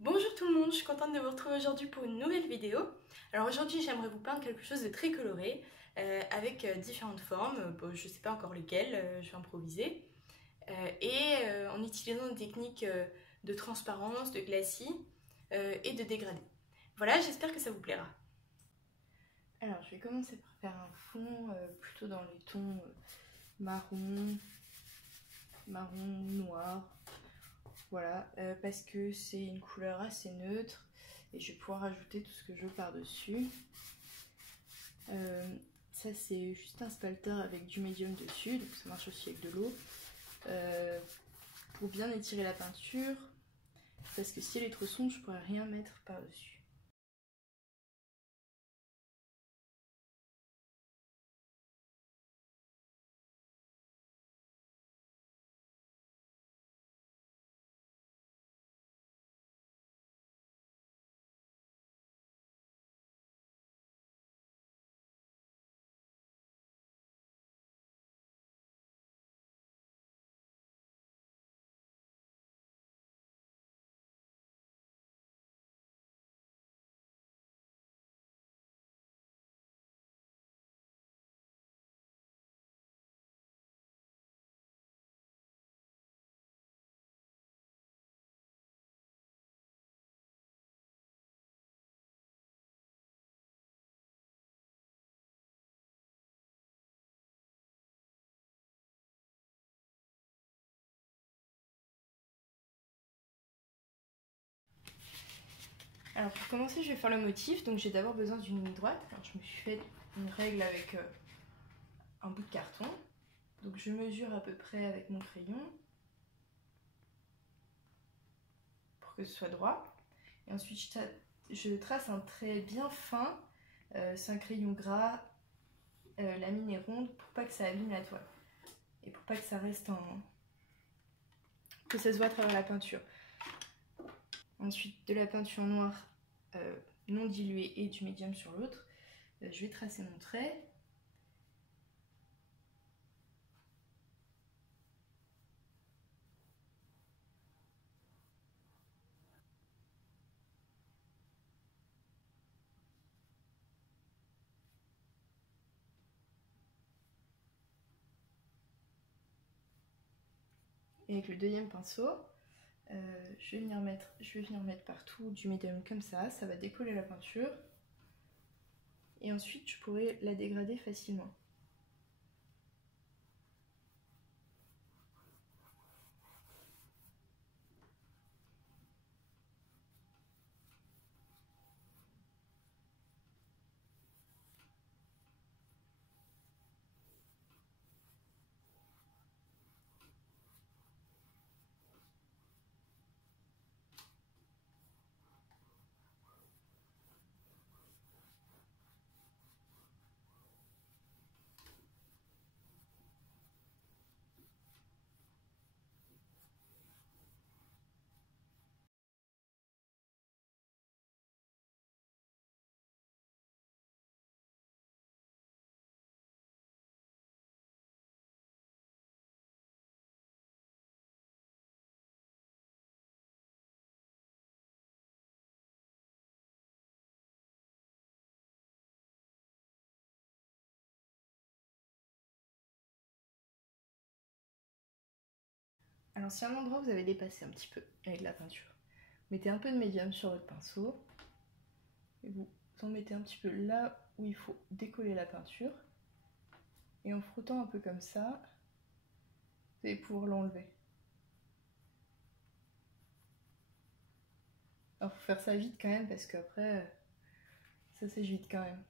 Bonjour tout le monde, je suis contente de vous retrouver aujourd'hui pour une nouvelle vidéo. Alors aujourd'hui j'aimerais vous peindre quelque chose de très coloré avec différentes formes, bon, je ne sais pas encore lesquelles, je vais improviser, en utilisant des techniques de transparence, de glacis et de dégradé. Voilà, j'espère que ça vous plaira. Alors je vais commencer par faire un fond plutôt dans les tons marron, noir. Voilà, parce que c'est une couleur assez neutre et je vais pouvoir ajouter tout ce que je veux par-dessus. Ça c'est juste un spalter avec du médium dessus, donc ça marche aussi avec de l'eau. Pour bien étirer la peinture, parce que si elle est trop sombre, je pourrais rien mettre par-dessus. Alors pour commencer, je vais faire le motif, donc j'ai d'abord besoin d'une ligne droite. Alors je me suis fait une règle avec un bout de carton. Donc je mesure à peu près avec mon crayon pour que ce soit droit. Et ensuite je trace un trait bien fin, c'est un crayon gras, la mine est ronde pour pas que ça abîme la toile. Et pour pas que ça reste que ça se voit à travers la peinture. Ensuite de la peinture noire non diluée et du médium sur l'autre, je vais tracer mon trait. Et avec le deuxième pinceau, je vais venir mettre partout du médium comme ça va décoller la peinture. Et ensuite, je pourrai la dégrader facilement. Alors si à un endroit vous avez dépassé un petit peu avec la peinture, mettez un peu de médium sur votre pinceau et vous en mettez un petit peu là où il faut décoller la peinture. Et en frottant un peu comme ça, vous allez pouvoir l'enlever. Alors faut faire ça vite quand même parce qu'après ça sèche vite quand même.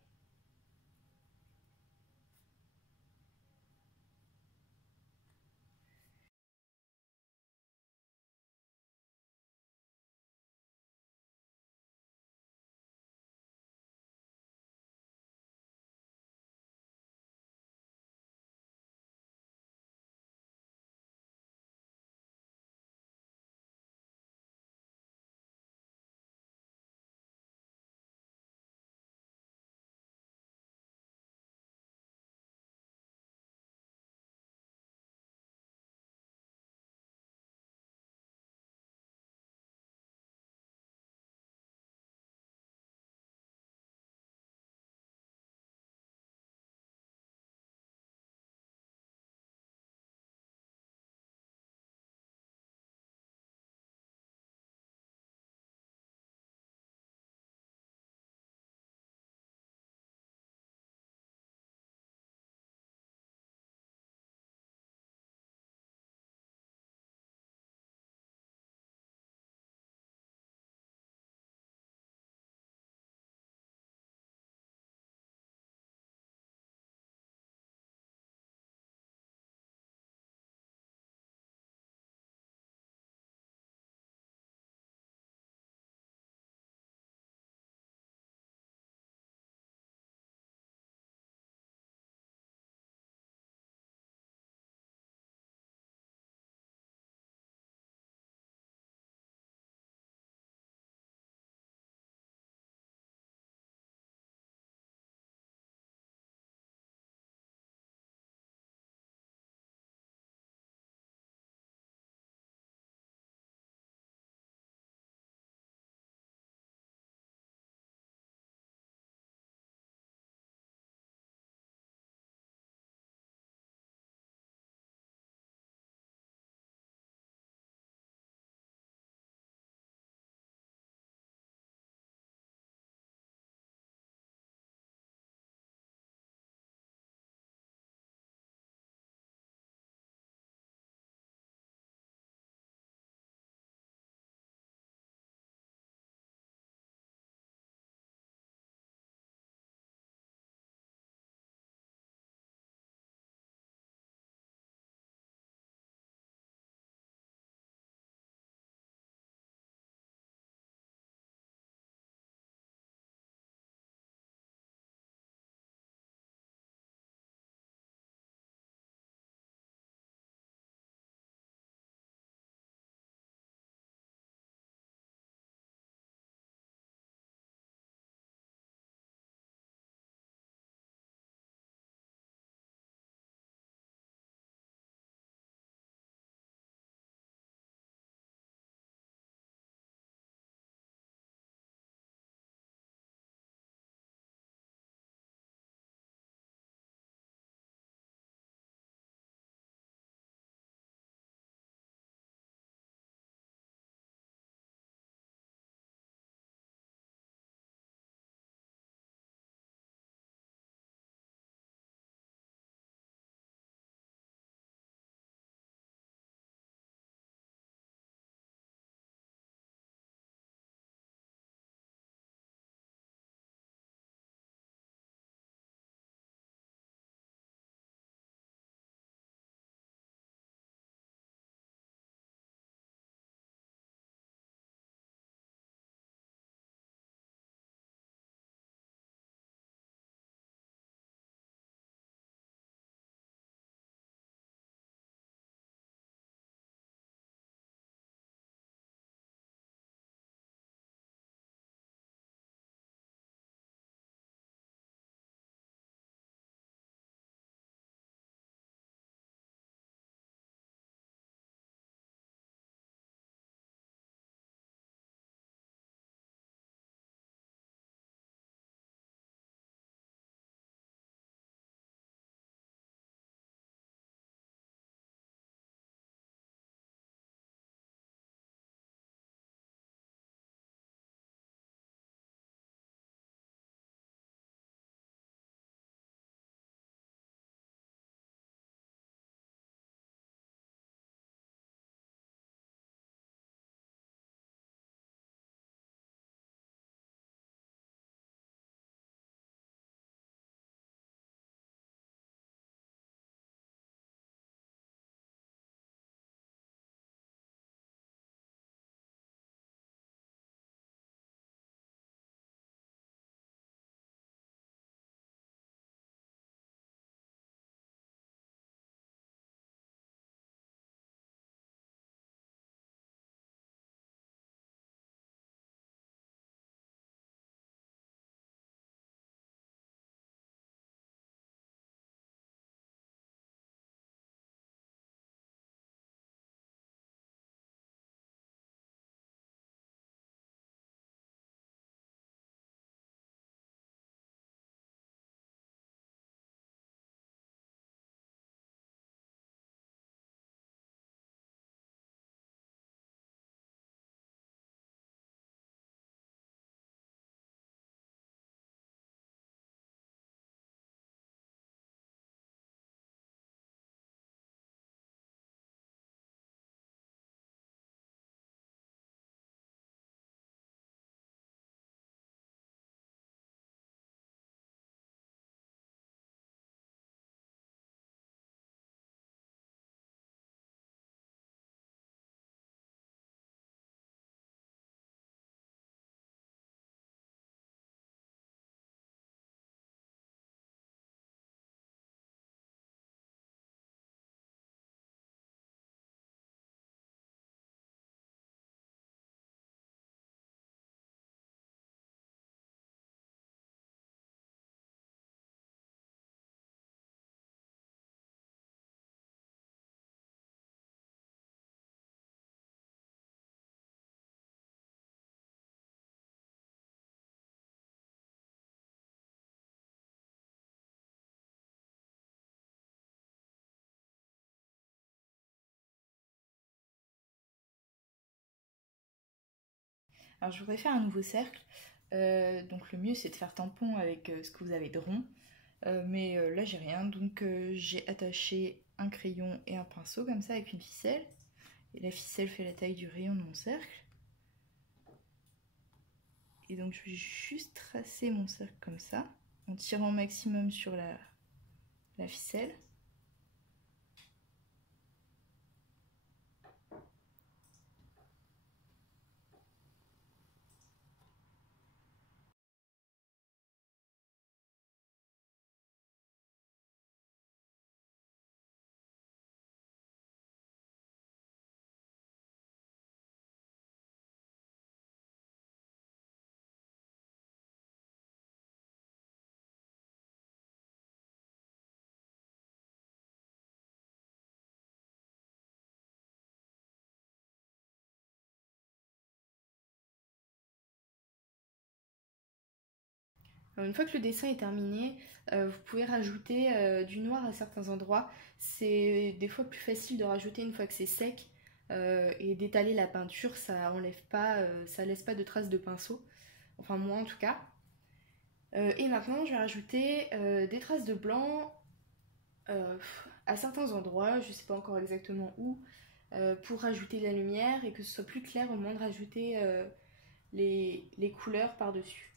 Alors je voudrais faire un nouveau cercle, donc le mieux c'est de faire tampon avec ce que vous avez de rond. Mais là j'ai rien, donc j'ai attaché un crayon et un pinceau comme ça avec une ficelle. Et la ficelle fait la taille du rayon de mon cercle. Et donc je vais juste tracer mon cercle comme ça, en tirant au maximum sur la ficelle. Alors, une fois que le dessin est terminé, vous pouvez rajouter du noir à certains endroits. C'est des fois plus facile de rajouter une fois que c'est sec et d'étaler la peinture, ça enlève pas, ça laisse pas de traces de pinceau. Enfin moi en tout cas. Et maintenant je vais rajouter des traces de blanc à certains endroits, je sais pas encore exactement où, pour rajouter de la lumière et que ce soit plus clair au moment de rajouter les couleurs par-dessus.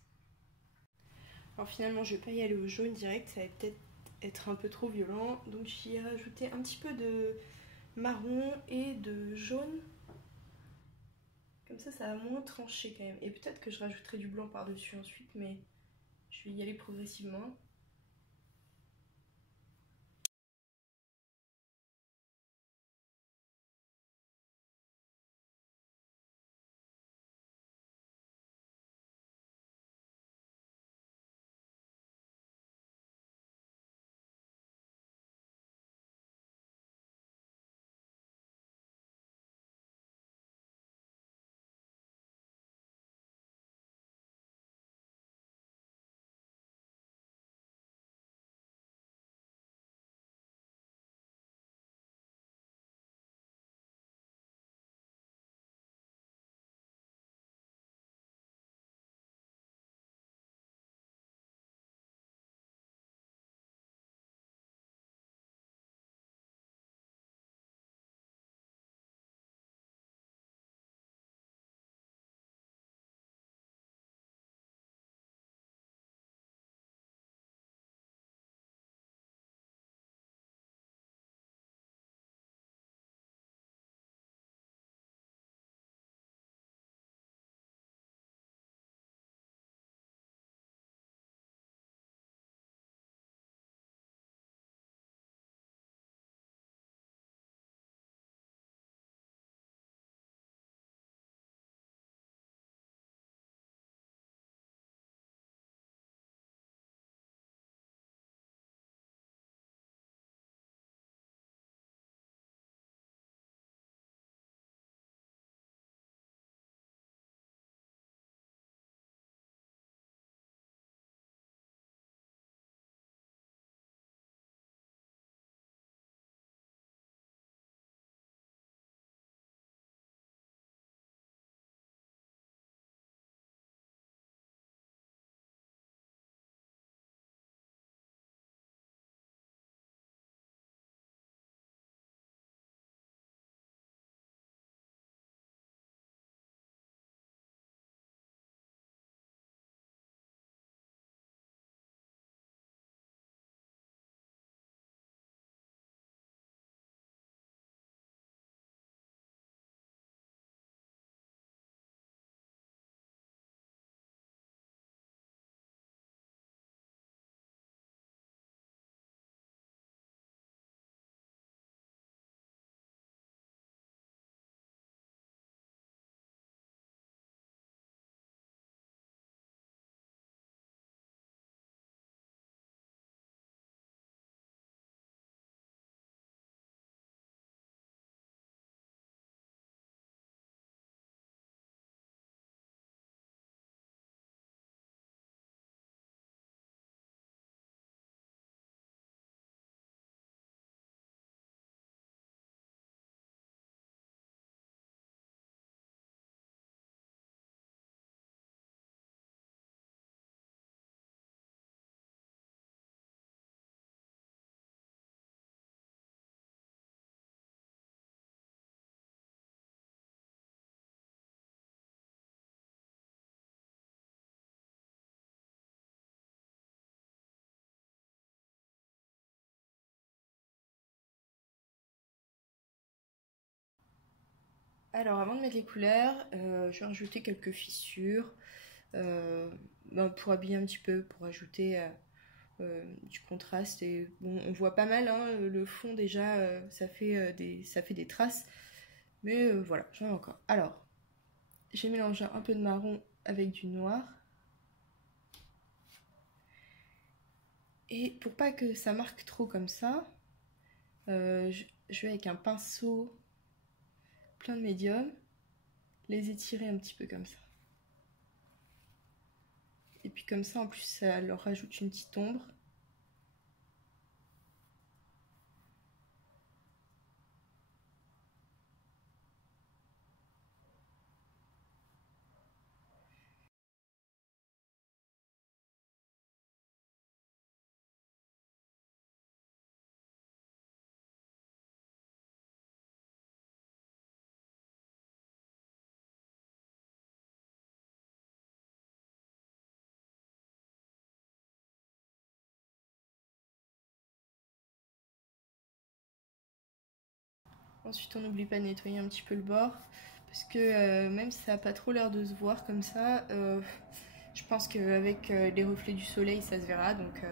Alors finalement je vais pas y aller au jaune direct, ça va peut-être être un peu trop violent, donc j'y ai rajouté un petit peu de marron et de jaune. Comme ça va moins trancher quand même. Et peut-être que je rajouterai du blanc par-dessus ensuite, mais je vais y aller progressivement. Alors avant de mettre les couleurs, je vais rajouter quelques fissures pour habiller un petit peu, pour ajouter du contraste. Et bon, on voit pas mal hein, le fond déjà, ça fait des traces. Mais voilà, j'en ai encore. Alors, j'ai mélangé un peu de marron avec du noir. Et pour pas que ça marque trop comme ça, je vais avec un pinceau plein de médium les étirer un petit peu comme ça. Et puis comme ça, en plus, ça leur rajoute une petite ombre. Ensuite, on n'oublie pas de nettoyer un petit peu le bord. Parce que même si ça n'a pas trop l'air de se voir comme ça, je pense qu'avec les reflets du soleil, ça se verra. Donc,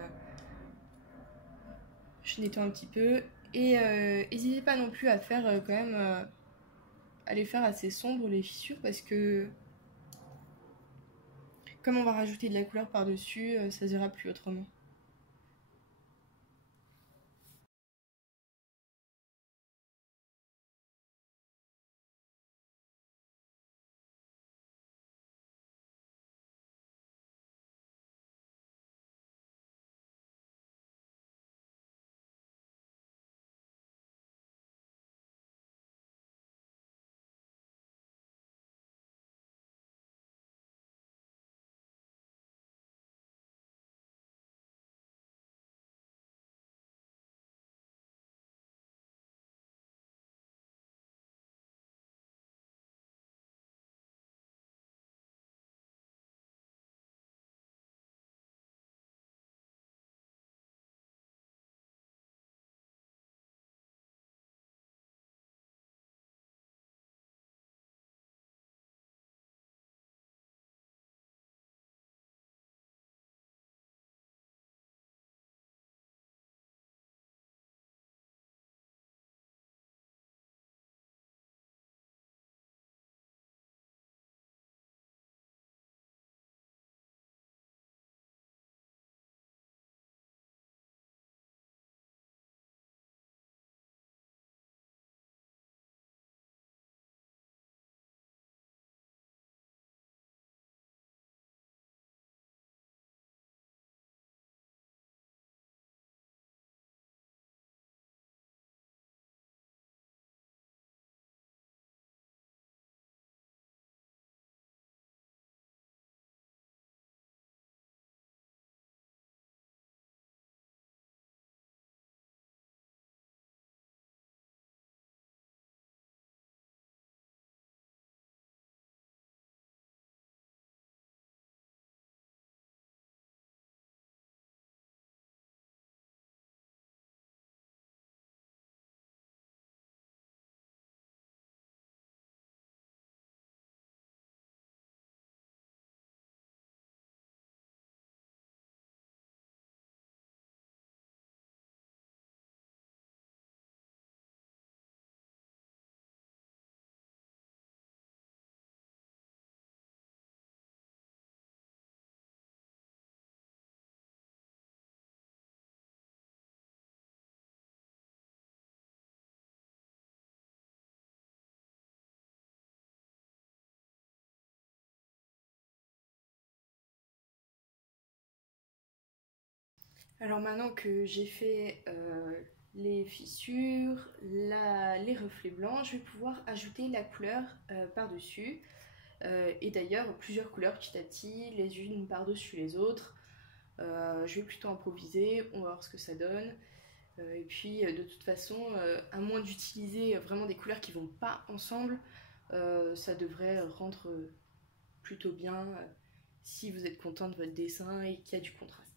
je nettoie un petit peu. Et n'hésitez pas non plus à faire quand même, à les faire assez sombres les fissures. Parce que comme on va rajouter de la couleur par-dessus, ça se verra plus autrement. Alors maintenant que j'ai fait les fissures, les reflets blancs, je vais pouvoir ajouter la couleur par-dessus. Et d'ailleurs, plusieurs couleurs petit à petit, les unes par-dessus les autres. Je vais plutôt improviser, on va voir ce que ça donne. Et puis de toute façon, à moins d'utiliser vraiment des couleurs qui vont pas ensemble, ça devrait rendre plutôt bien si vous êtes content de votre dessin et qu'il y a du contraste.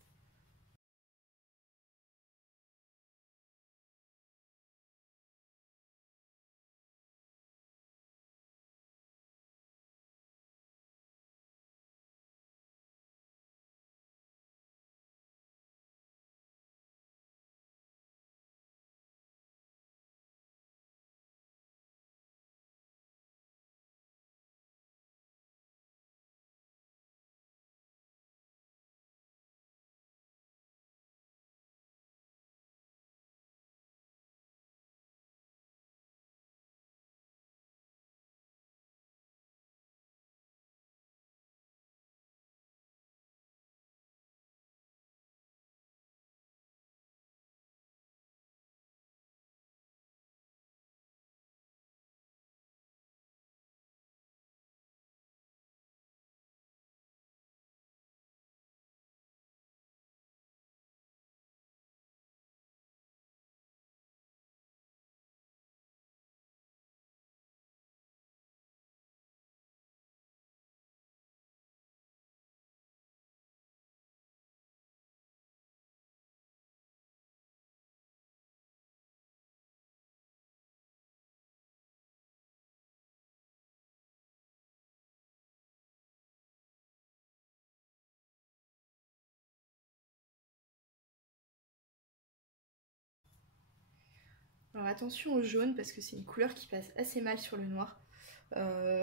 Alors attention au jaune parce que c'est une couleur qui passe assez mal sur le noir.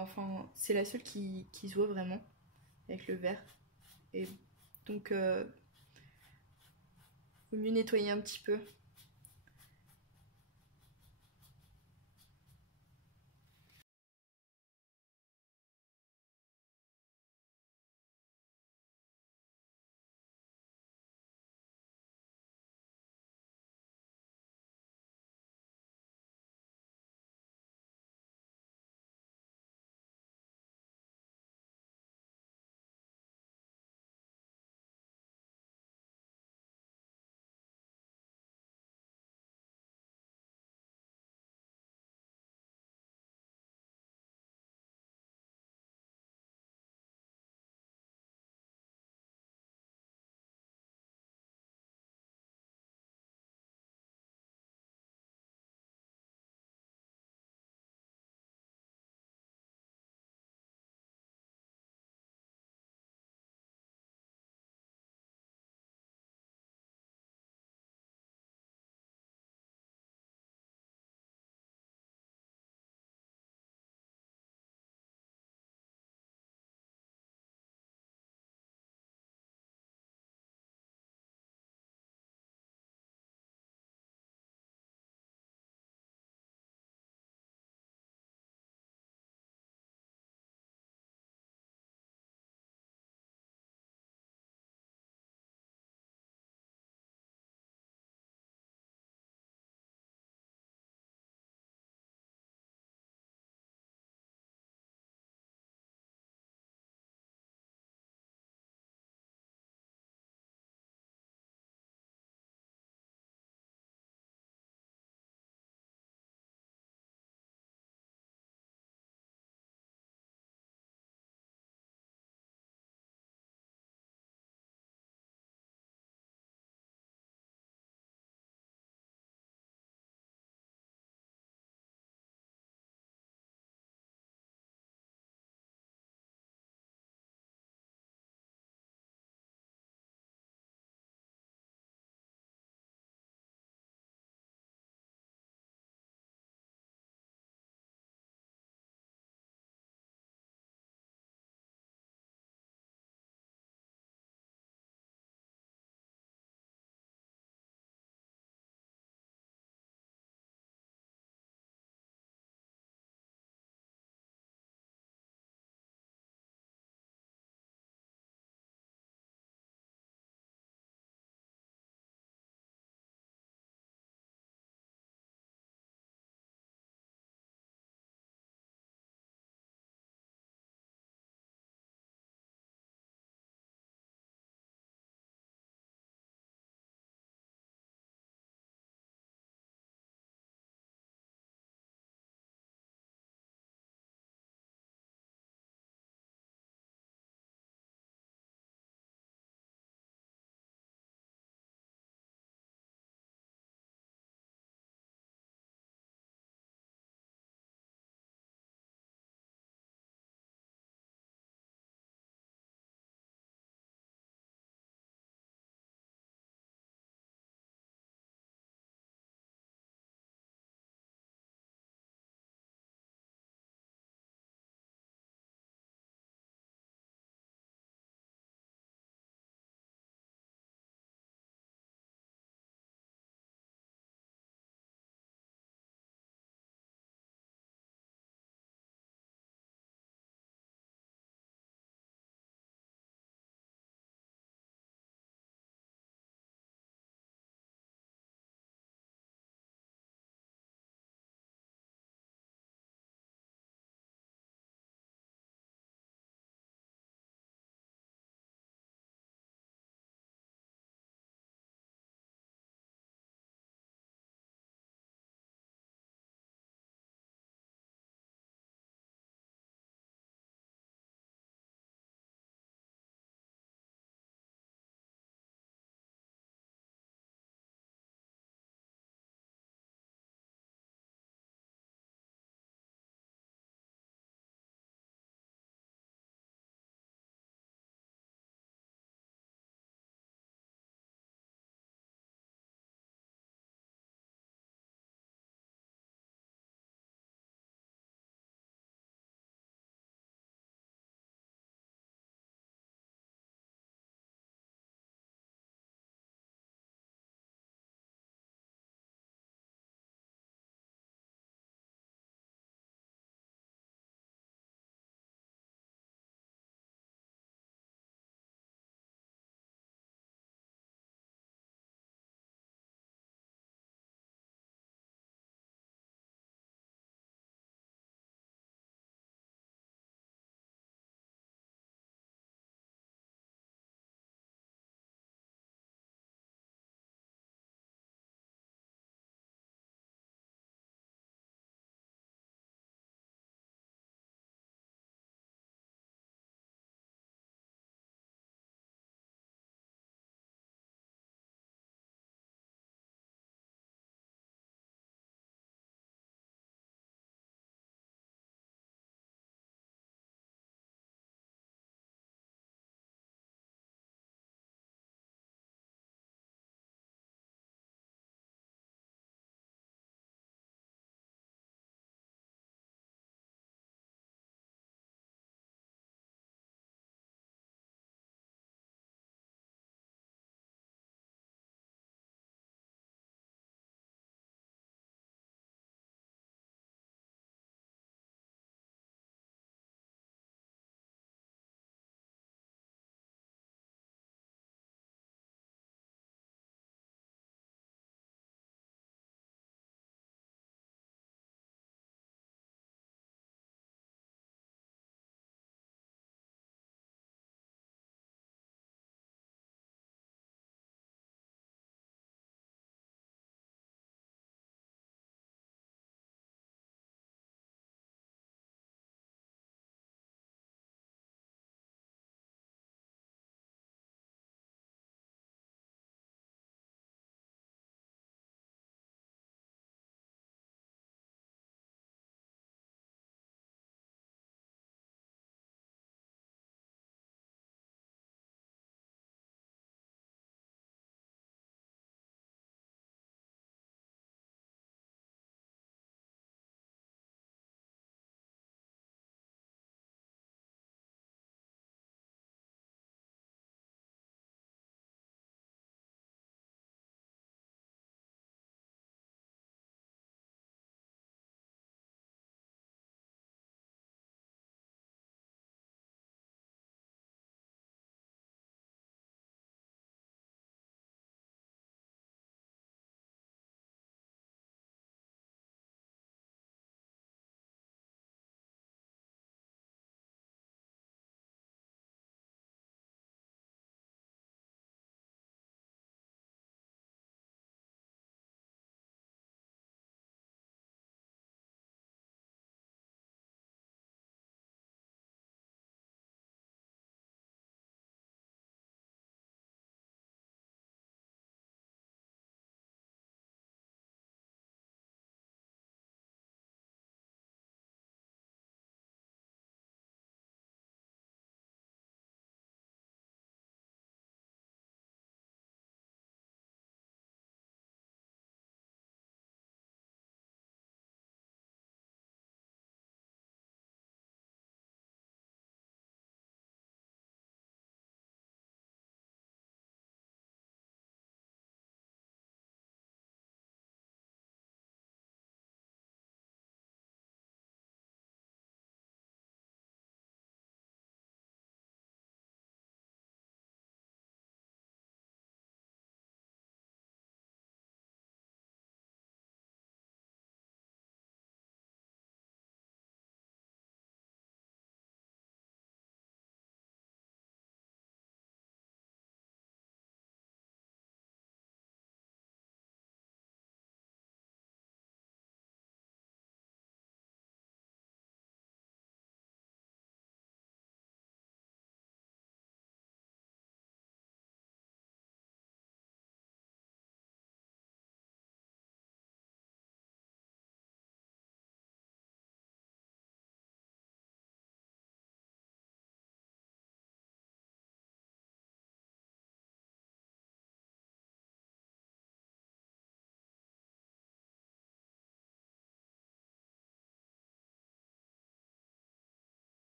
Enfin, c'est la seule qui se voit vraiment avec le vert. Et donc, vaut mieux nettoyer un petit peu.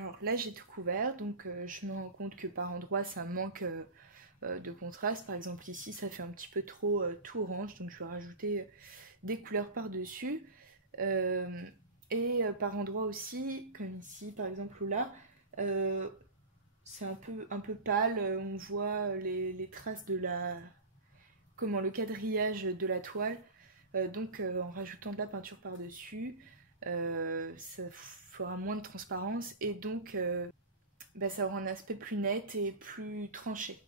Alors là j'ai tout couvert, donc je me rends compte que par endroits ça manque de contraste. Par exemple ici ça fait un petit peu trop tout orange, donc je vais rajouter des couleurs par dessus. Et par endroits aussi, comme ici par exemple ou là, c'est un peu pâle, on voit les traces de le quadrillage de la toile. Donc en rajoutant de la peinture par dessus, ça fera moins de transparence et donc ça aura un aspect plus net et plus tranché.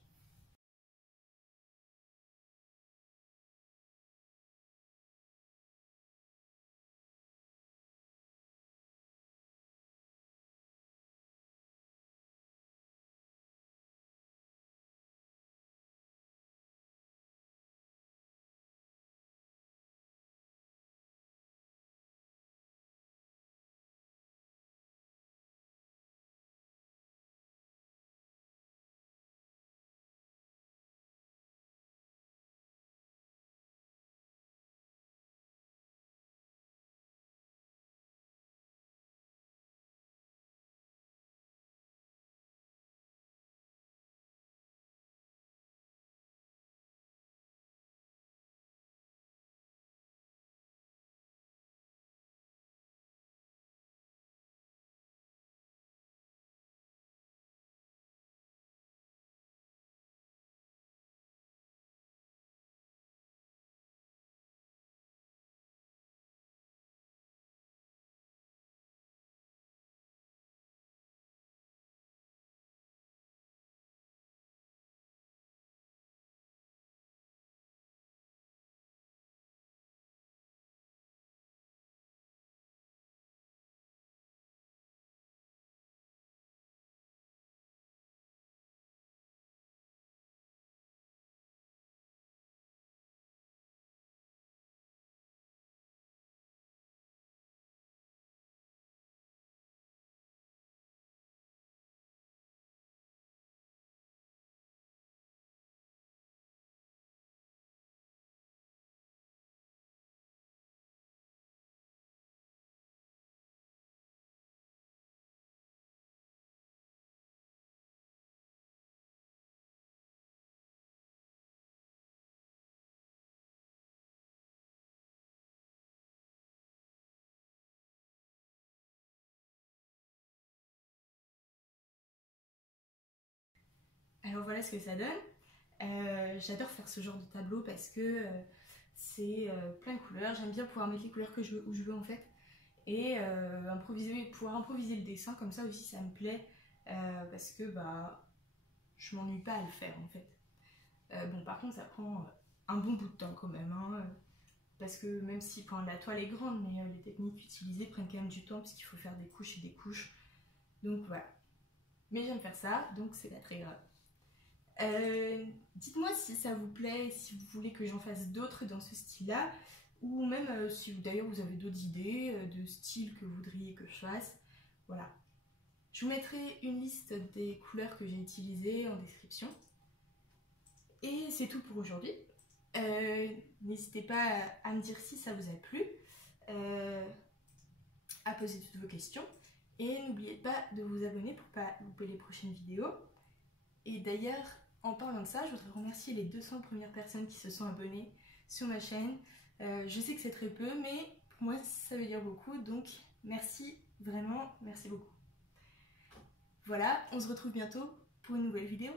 Alors voilà ce que ça donne. J'adore faire ce genre de tableau parce que c'est plein de couleurs. J'aime bien pouvoir mettre les couleurs que je veux où je veux en fait. Et pouvoir improviser le dessin comme ça aussi ça me plaît parce que je m'ennuie pas à le faire en fait. Bon par contre ça prend un bon bout de temps quand même hein, parce que même si la toile est grande mais les techniques utilisées prennent quand même du temps parce qu'il faut faire des couches et des couches. Donc voilà. Mais j'aime faire ça donc c'est pas très grave. Dites-moi si ça vous plaît, si vous voulez que j'en fasse d'autres dans ce style-là, ou même si d'ailleurs vous avez d'autres idées de styles que vous voudriez que je fasse. Voilà. Je vous mettrai une liste des couleurs que j'ai utilisées en description. Et c'est tout pour aujourd'hui. N'hésitez pas à me dire si ça vous a plu, à poser toutes vos questions. Et n'oubliez pas de vous abonner pour ne pas louper les prochaines vidéos. Et d'ailleurs, en parlant de ça, je voudrais remercier les 200 premières personnes qui se sont abonnées sur ma chaîne. Je sais que c'est très peu, mais pour moi, ça veut dire beaucoup. Donc, merci, vraiment, merci beaucoup. Voilà, on se retrouve bientôt pour une nouvelle vidéo.